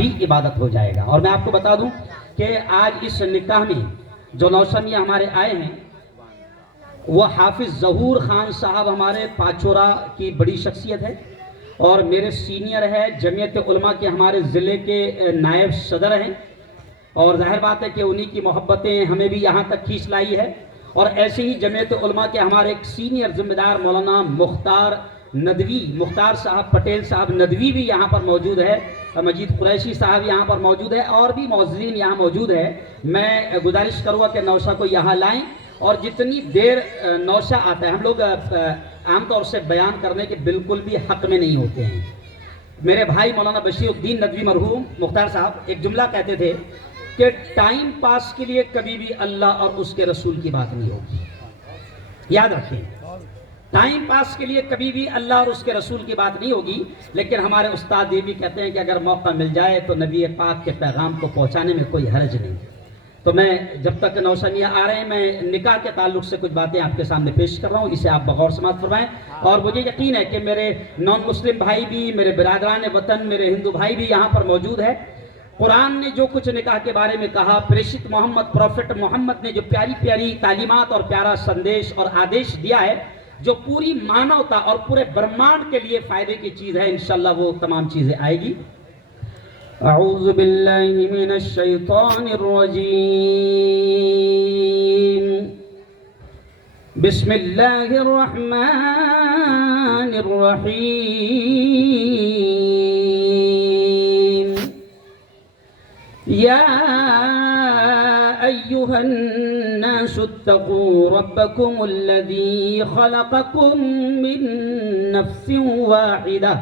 بھی عبادت ہو جائے گا۔ اور میں آپ کو بتا دوں کہ آج اس نکاح میں جو نوشہ میاں ہمارے آئے ہیں وہ حافظ ظہور خان صاحب ہمارے پاچورا کی بڑی شخصیت ہے، اور میرے سینئر ہے، جمعیت علماء کے ہمارے ضلع کے نائب صدر ہیں، اور ظاہر بات ہے کہ انہی کی محبتیں ہمیں بھی یہاں تک کھینچ لائی ہے۔ اور ایسے ہی جمعیت علماء کے ہمارے ایک سینئر ذمہ دار مولانا مختار صاحب پٹیل صاحب ندوی بھی یہاں پر موجود ہے، مجید قریشی صاحب یہاں پر موجود ہے، اور بھی معززین یہاں موجود ہے۔ میں گزارش کروں گا کہ نوشہ کو یہاں لائیں، اور جتنی دیر نوشہ آتا ہے، ہم لوگ عام طور سے بیان کرنے کے بالکل بھی حق میں نہیں ہوتے ہیں۔ میرے بھائی مولانا بشیر الدین ندوی مرحوم مختار صاحب ایک جملہ کہتے تھے کہ ٹائم پاس کے لیے کبھی بھی اللہ اور اس کے رسول کی بات نہیں ہوگی، یاد رکھیں، ٹائم پاس کے لیے کبھی بھی اللہ اور اس کے رسول کی بات نہیں ہوگی۔ لیکن ہمارے استاد یہ بھی کہتے ہیں کہ اگر موقع مل جائے تو نبی پاک کے پیغام کو پہنچانے میں کوئی حرج نہیں۔ تو میں جب تک نوشہ میاں آ رہے ہیں، میں نکاح کے تعلق سے کچھ باتیں آپ کے سامنے پیش کر رہا ہوں، اسے آپ بغور سماعت فرمائیں۔ اور مجھے یقین ہے کہ میرے نان مسلم بھائی بھی، میرے برادران وطن، میرے ہندو بھائی بھی یہاں پر موجود ہے۔ قرآن نے جو کچھ نکاح کے بارے میں کہا، پریشت محمد پروفٹ محمد نے جو پیاری پیاری تعلیمات اور پیارا سندیش اور آدیش دیا ہے، جو پوری مانوتا اور پورے برہمانڈ کے لیے فائدے کی چیز ہے، انشاءاللہ وہ تمام چیزیں آئے گی۔ اعوذ باللہ من الشیطان الرجیم، بسم اللہ الرحمن الرحیم، یا ایہا الناس اتقوا ربکم الذی خلقکم من نفس واحدہ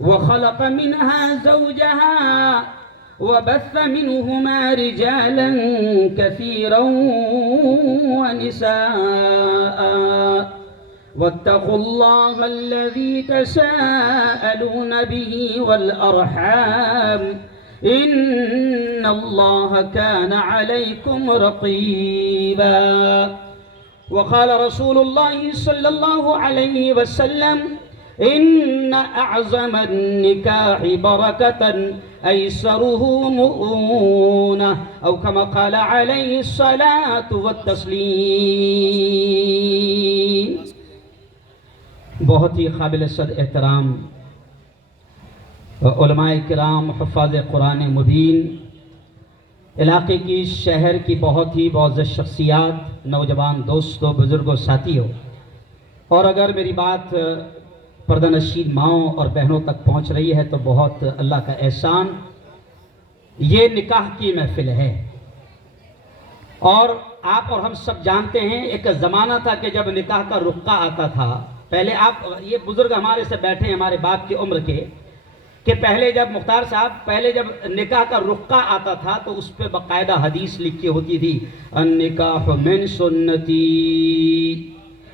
وخلق منها زوجها وبث منهما رجالا كثيرا ونساء واتقوا الله الذي تساءلون به والأرحام إن الله كان عليكم رقيبا وقال رسول الله صلى الله عليه وسلم إن أعظم النكاح بركة أيسره مؤونة أو كما قال عليه الصلاة والتسليم۔ بہت ہی قابل صد احترام علماء کرام، حفاظ قرآن مبین، علاقے کی، شہر کی بہت ہی معزز شخصیات، نوجوان دوستوں، بزرگوں، ساتھیوں، اور اگر میری بات پردہ نشین ماؤں اور بہنوں تک پہنچ رہی ہے تو بہت اللہ کا احسان۔ یہ نکاح کی محفل ہے، اور آپ اور ہم سب جانتے ہیں ایک زمانہ تھا کہ جب نکاح کا رقعہ آتا تھا، پہلے آپ یہ بزرگ ہمارے سے بیٹھے ہیں، ہمارے باپ کی عمر کے، کہ پہلے جب مختار صاحب پہلے جب نکاح کا رقعہ آتا تھا تو اس پہ باقاعدہ حدیث لکھی ہوتی تھی، النکاح من سنتی،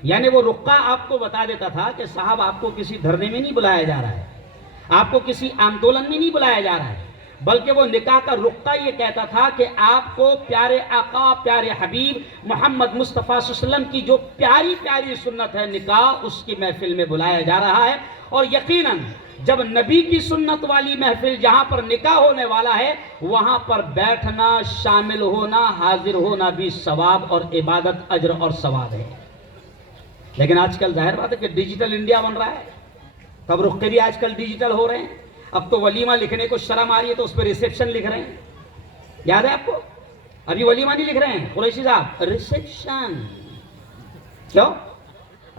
یعنی وہ رقعہ آپ کو بتا دیتا تھا کہ صاحب آپ کو کسی دھرنے میں نہیں بلایا جا رہا ہے، آپ کو کسی آندولن میں نہیں بلایا جا رہا ہے، بلکہ وہ نکاح کا رقعہ یہ کہتا تھا کہ آپ کو پیارے آقا، پیارے حبیب محمد مصطفیٰ صلی اللہ علیہ وسلم کی جو پیاری پیاری سنت ہے نکاح، اس کی محفل میں بلایا جا رہا ہے۔ اور یقیناً جب نبی کی سنت والی محفل جہاں پر نکاح ہونے والا ہے، وہاں پر بیٹھنا، شامل ہونا، حاضر ہونا بھی ثواب اور عبادت، اجر اور ثواب ہے۔ لیکن آج کل ظاہر بات ہے کہ ڈیجیٹل انڈیا بن رہا ہے، تب رخے بھی آج کل ڈیجیٹل ہو رہے ہیں۔ اب تو ولیمہ لکھنے کو شرم آ رہی ہے تو اس پہ ریسیپشن لکھ رہے ہیں، یاد ہے آپ کو؟ ابھی ولیمہ نہیں لکھ رہے ہیں قریشی صاحب، ریسیپشن۔ کیوں؟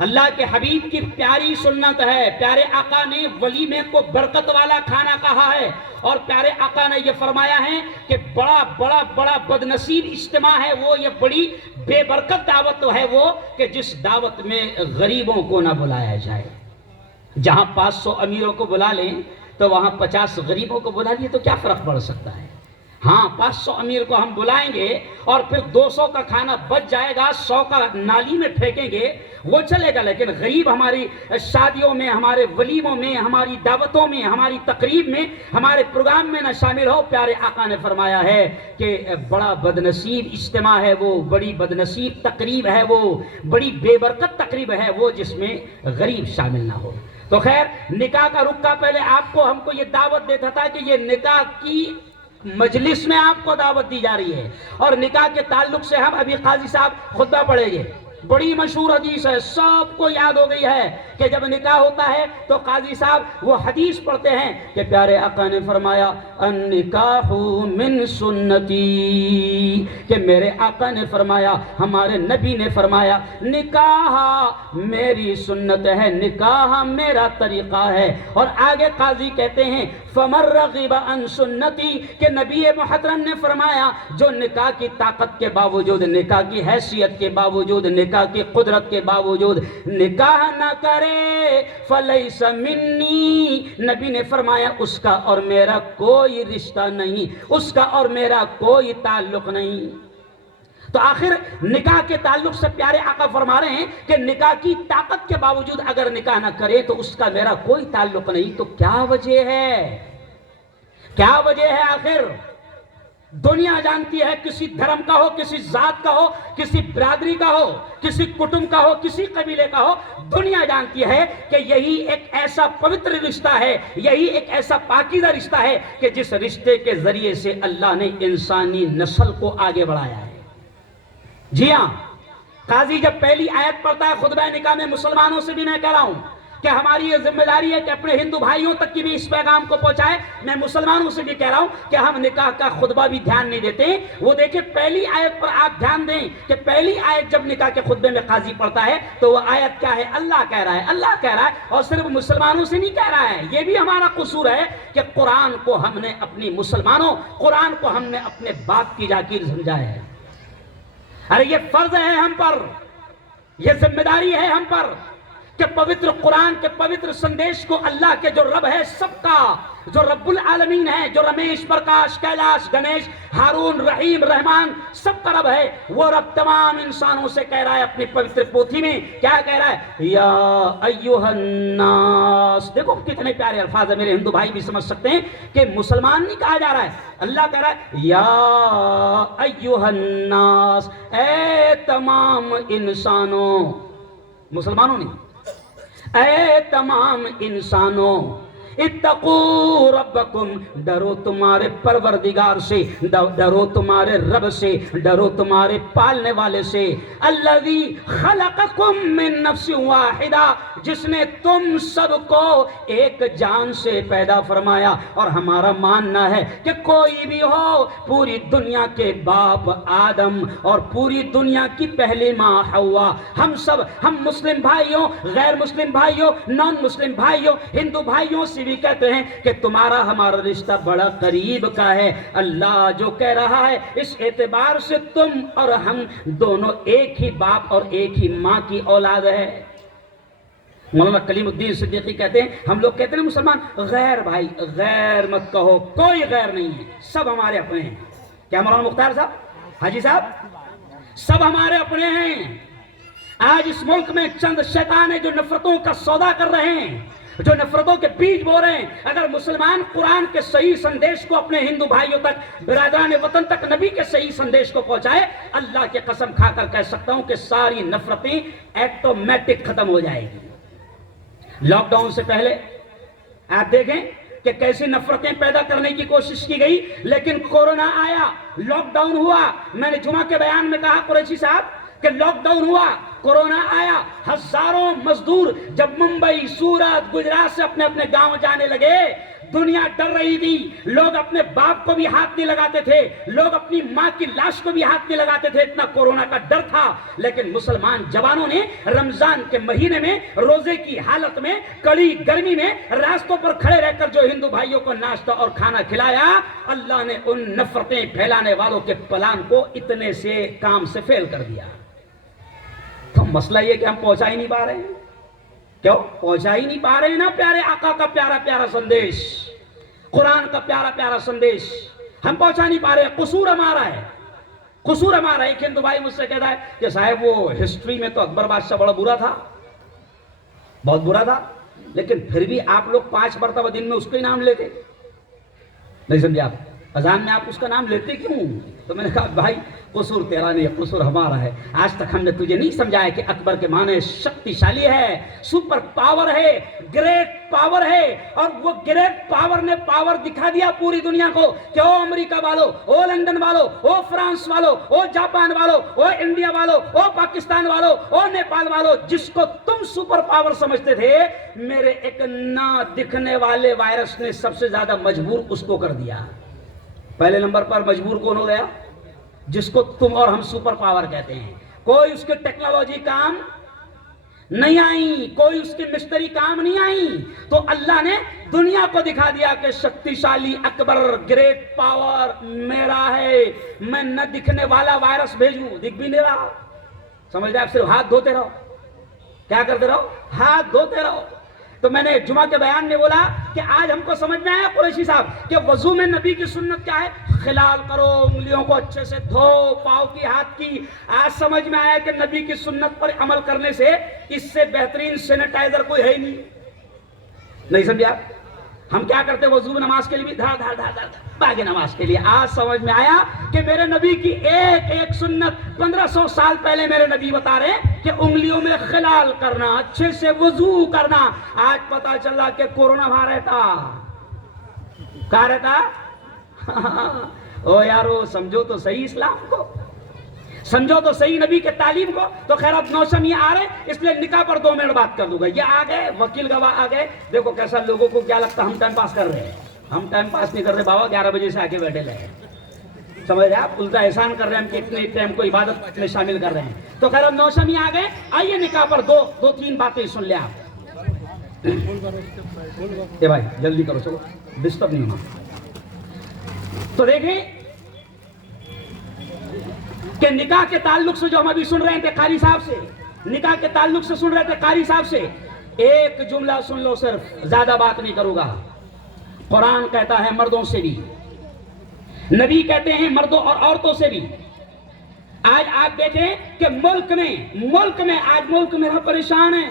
اللہ کے حبیب کی پیاری سنت ہے، پیارے آقا نے ولیمے کو برکت والا کھانا کہا ہے، اور پیارے آقا نے یہ فرمایا ہے کہ بڑا بڑا بڑا بدنصیب اجتماع ہے وہ، یہ بڑی بے برکت دعوت ہے وہ کہ جس دعوت میں غریبوں کو نہ بلایا جائے۔ جہاں 500 امیروں کو بلا لیں تو وہاں 50 غریبوں کو بلا لیے تو کیا فرق پڑ سکتا ہے؟ ہاں 500 امیر کو ہم بلائیں گے اور پھر 200 کا کھانا بچ جائے گا، 100 کا نالی میں پھینکیں گے، وہ چلے گا، لیکن غریب ہماری شادیوں میں، ہمارے ولیموں میں، ہماری دعوتوں میں، ہماری تقریب میں، ہمارے پروگرام میں نہ شامل ہو۔ پیارے آقا نے فرمایا ہے کہ بڑا بدنصیب اجتماع ہے وہ، بڑی بدنصیب تقریب ہے وہ، بڑی بے برکت تقریب ہے وہ جس میں غریب شامل نہ ہو۔ تو خیر نکاح کا رکا پہلے آپ کو ہم کو یہ دعوت دیتا تھا کہ یہ نکاح کی مجلس میں آپ کو دعوت دی جا رہی ہے، اور نکاح کے تعلق سے ہم ابھی قاضی صاحب خطبہ پڑھیں گے۔ بڑی مشہور حدیث ہے، سب کو یاد ہو گئی ہے کہ جب نکاح ہوتا ہے تو قاضی صاحب وہ حدیث پڑھتے ہیں کہ پیارے آقا نے فرمایا النکاح من سنتی، کہ میرے آقا نے فرمایا، ہمارے نبی نے فرمایا نکاح میری سنت ہے، نکاح میرا طریقہ ہے۔ اور آگے قاضی کہتے ہیں فمن رغب عن سنتی، کہ نبی محترم نے فرمایا جو نکاح کی طاقت کے باوجود، نکاح کی حیثیت کے باوجود، نکاح کی قدرت کے باوجود نکاح نہ کرے فلیس منی، نبی نے فرمایا اس کا اور میرا کوئی رشتہ نہیں، اس کا اور میرا کوئی تعلق نہیں۔ تو آخر نکاح کے تعلق سے پیارے آقا فرما رہے ہیں کہ نکاح کی طاقت کے باوجود اگر نکاح نہ کرے تو اس کا میرا کوئی تعلق نہیں۔ تو کیا وجہ ہے، کیا وجہ ہے؟ آخر دنیا جانتی ہے، کسی دھرم کا ہو، کسی ذات کا ہو، کسی برادری کا ہو، کسی کٹم کا ہو، کسی قبیلے کا ہو، دنیا جانتی ہے کہ یہی ایک ایسا پوتر رشتہ ہے، یہی ایک ایسا پاکیزہ رشتہ ہے کہ جس رشتے کے ذریعے سے اللہ نے انسانی نسل کو آگے بڑھایا ہے۔ جی ہاں، قاضی جب پہلی آیت پڑھتا ہے خطبہ نکاح میں، مسلمانوں سے بھی میں کہہ رہا ہوں کہ ہماری یہ ذمہ داری ہے کہ اپنے ہندو بھائیوں تک کی بھی اس پیغام کو پہنچائے۔ میں مسلمانوں سے بھی کہہ رہا ہوں کہ ہم نکاح کا خطبہ بھی دھیان نہیں دیتے ہیں۔ وہ دیکھیں پہلی آیت پر آپ دھیان دیں کہ پہلی آیت جب نکاح کے خطبے میں قاضی پڑھتا ہے تو وہ آیت کیا ہے؟ اللہ کہہ رہا ہے، اللہ کہہ رہا ہے، اور صرف مسلمانوں سے نہیں کہہ رہا ہے۔ یہ بھی ہمارا قصور ہے کہ قرآن کو ہم نے اپنی مسلمانوں، قرآن کو ہم نے اپنے باپ کی جاگیر سمجھایا ہے۔ ارے یہ فرض ہے ہم پر، یہ ذمہ داری ہے ہم پر کہ پوتر قرآن کے پوتر سندیش کو اللہ کے جو رب ہے سب کا، جو رب العالمین ہے، جو رمیش، پرکاش، کیلاش، گنیش، ہارون، رحیم، رحمان سب کا رب ہے، وہ رب تمام انسانوں سے کہہ رہا ہے اپنی پوتر پوتھی میں، کیا کہہ رہا ہے؟ یا ایھا الناس۔ دیکھو کتنے پیارے الفاظ ہیں، میرے ہندو بھائی بھی سمجھ سکتے ہیں کہ مسلمان نہیں کہا جا رہا ہے، اللہ کہہ رہا ہے یا ایھا الناس، اے تمام انسانوں، مسلمانوں نہیں، اے تمام انسانوں، اتقوا ربکم، ڈرو تمہارے پروردگار سے، ڈرو تمہارے رب سے، ڈرو تمہارے پالنے والے سے، الذی خلقکم من نفس واحدہ، جس نے تم سب کو ایک جان سے پیدا فرمایا۔ اور ہمارا ماننا ہے کہ کوئی بھی ہو، پوری دنیا کے باپ آدم اور پوری دنیا کی پہلی ماں حوا، ہم سب، ہم مسلم بھائیوں، غیر مسلم بھائیوں، نان مسلم بھائیوں، ہندو بھائیوں سے بھی کہتے ہیں کہ تمہارا ہمارا رشتہ بڑا قریب کا ہے۔ اللہ جو کہہ رہا ہے اس اعتبار سے تم اور ہم دونوں ایک ہی باپ اور ایک ہی ماں کی اولاد ہے۔ مولانا کلیم الدین صدیقی کہتے ہیں، ہم لوگ کہتے ہیں مسلمان غیر، بھائی غیر مت کہو، کوئی غیر نہیں ہے، سب ہمارے اپنے ہیں۔ کیا مولانا مختار صاحب، حاجی صاحب، سب ہمارے اپنے ہیں۔ آج اس ملک میں چند شیطان ہیں جو نفرتوں کا سودا کر رہے ہیں، جو نفرتوں کے بیج بو رہے ہیں۔ اگر مسلمان قرآن کے صحیح سندیش کو اپنے ہندو بھائیوں تک، برادران وطن تک نبی کے صحیح سندیش کو پہنچائے، اللہ کی قسم کھا کر کہہ سکتا ہوں کہ ساری نفرتیں ایٹومیٹک ختم ہو جائے گی۔ لاک ڈاؤن سے پہلے آپ دیکھیں کہ کیسی نفرتیں پیدا کرنے کی کوشش کی گئی، لیکن کورونا آیا، لاک ڈاؤن ہوا۔ میں نے جمعہ کے بیان میں کہا قریشی صاحب کہ لاک ڈاؤن ہوا، کورونا آیا، ہزاروں مزدور جب ممبئی، سورت، گجرات سے اپنے اپنے گاؤں جانے لگے، دنیا ڈر رہی تھی، لوگ اپنے باپ کو بھی ہاتھ نہیں لگاتے تھے، لوگ اپنی ماں کی لاش کو بھی ہاتھ نہیں لگاتے تھے، اتنا کورونا کا ڈر تھا۔ لیکن مسلمان جوانوں نے رمضان کے مہینے میں، روزے کی حالت میں، کڑی گرمی میں راستوں پر کھڑے رہ کر جو ہندو بھائیوں کو ناشتہ اور کھانا کھلایا، اللہ نے ان نفرتیں پھیلانے والوں کے پلان کو اتنے سے کام سے فیل کر دیا۔ تو مسئلہ یہ کہ ہم پہنچا ہی نہیں پا رہے ہیں، کیوں پہنچا ہی نہیں پا رہے ہیں نا پیارے آقا کا پیارا پیارا سندیش، قرآن کا پیارا پیارا سندیش ہم پہنچا نہیں پا رہے ہیں۔ قصور ہمارا ہے، قصور ہمارا ہے۔ ایک ہندو بھائی مجھ سے کہتا ہے کہ صاحب وہ ہسٹری میں تو اکبر بادشاہ بڑا برا تھا، بہت برا تھا، لیکن پھر بھی آپ لوگ 5 مرتبہ دن میں اس کا ہی نام لیتے، نہیں سمجھے آپ؟ اذان میں آپ اس کا نام لیتے کیوں؟ تو میں نے کہا بھائی قصور تیرا نہیں، قصور ہمارا ہے. آج تک ہم نے تجھے نہیں سمجھایا کہ اکبر کے معنی شکتیشالی ہے، سپر پاور ہے، گریٹ پاور ہے. اور وہ گریٹ پاور نے پاور دکھا دیا پوری دنیا کو کہ او امریکہ والو، او لندن والو، او فرانس والو، او جاپان والو، او انڈیا والو، او پاکستان والو، او نیپال والو، جس کو تم سپر پاور سمجھتے تھے، میرے ایک نہ دکھنے والے وائرس نے سب سے زیادہ مجبور اس کو کر دیا. پہلے نمبر پر مجبور کون ہو گیا؟ جس کو تم اور ہم سپر پاور کہتے ہیں. کوئی اس کے ٹیکنالوجی کام نہیں آئی، کوئی اس کی مشتری کام نہیں آئی. تو اللہ نے دنیا کو دکھا دیا کہ شکتیشالی اکبر، گریٹ پاور میرا ہے. میں نہ دکھنے والا وائرس بھیجوں، دکھ بھی نہیں رہا. سمجھ رہے؟ آپ صرف ہاتھ دھوتے رہو. کیا کرتے رہو؟ ہاتھ دھوتے رہو. تو میں نے جمعہ کے بیان میں بولا کہ آج ہم کو سمجھ میں آیا قریشی صاحب کہ وضو میں نبی کی سنت کیا ہے؟ خلال کرو، انگلیوں کو اچھے سے دھو، پاؤں کی، ہاتھ کی. آج سمجھ میں آیا کہ نبی کی سنت پر عمل کرنے سے اس سے بہترین سینیٹائزر کوئی ہے ہی نہیں سمجھا؟ ہم کیا کرتے وضو میں نماز کے لیے بھی دھڑ دھڑ دھڑ دھڑ باقی نماز کے لیے. آج سمجھ میں آیا کہ میرے نبی کی ایک ایک سنت 1500 سال پہلے میرے نبی بتا رہے کہ انگلیوں میں خلال کرنا، اچھے سے وضو کرنا. آج پتا چلا کہ کورونا وہاں رہتا. کہاں رہتا؟ او یارو سمجھو تو صحیح اسلام کو، سمجھو تو صحیح نبی کے تعلیم کو. تو خیر اب نوشم یہ آ رہے، اس لیے نکاح پر 2 منٹ بات کر دوں گا. یہ آ گئے وکیل گواہ آ گئے. دیکھو کیسا لوگوں کو کیا لگتا ہم ٹائم پاس کر رہے ہیں. ہم ٹائم پاس نہیں کر رہے بابا، 11 بجے سے آ کے بیٹھے رہے. سمجھ رہے آپ؟ الٹا احسان کر رہے ہیں ہم کہ اتنے ٹائم کو عبادت میں شامل کر رہے ہیں. تو خیر اب نوشم یہ آ گئے. آئیے نکاح پر 2-3 باتیں سن لیں آپ. اے بھائی جلدی کرو، چلو ڈسٹرب نہیں ہونا. تو دیکھیں کہ نکاح کے تعلق سے جو ہم ابھی سن رہے تھے قاری صاحب سے، نکاح کے تعلق سے سن رہے تھے قاری صاحب سے، ایک جملہ سن لو صرف، زیادہ بات نہیں کروں گا. قرآن کہتا ہے مردوں سے بھی، نبی کہتے ہیں مردوں اور عورتوں سے بھی. آج آپ دیکھیں کہ ملک میں آج ملک میرا پریشان ہے.